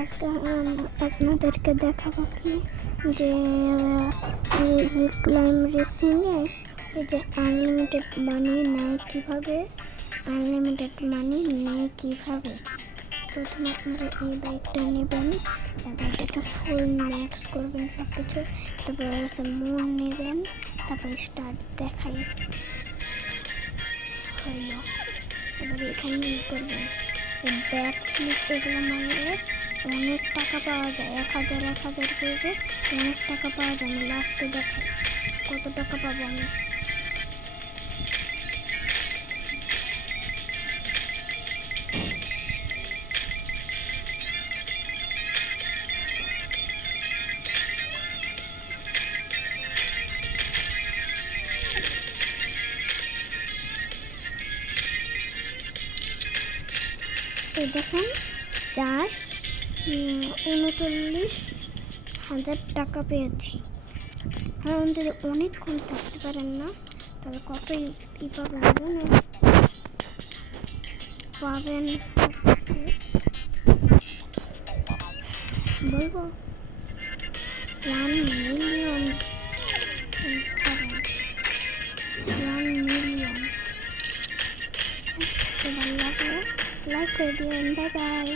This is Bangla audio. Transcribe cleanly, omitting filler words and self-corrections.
আজকে আপনাদেরকে দেখাবো কি যে ক্লাইম রেসিংয়ে এই যে আনলিমিটেড মানি নেয় কীভাবে, প্রথমে আপনারা এই বাইকটা নেবেন, তারপর এটাকে ফুল ম্যাক্স করবেন সব কিছু, তারপর মোড নেবেন, তারপর স্টার্ট দেখাই হইল। এবার এখানে করবেন ব্যাক ফ্লিপ, এগুলো মারলে অনেক টাকা পাওয়া যায়, 1000 করে অনেক টাকা পাওয়া যায়। আমি লাস্টে দেখাই কত টাকা পাবো আমি। এই দেখেন 39,000 টাকা পেয়েছি। আর যদি অনেকক্ষণ থাকতে পারেন না তাহলে কতই পাবেন বলবো 1 মিলিয়ন। এবার লাইক করে দিন। Bye bye.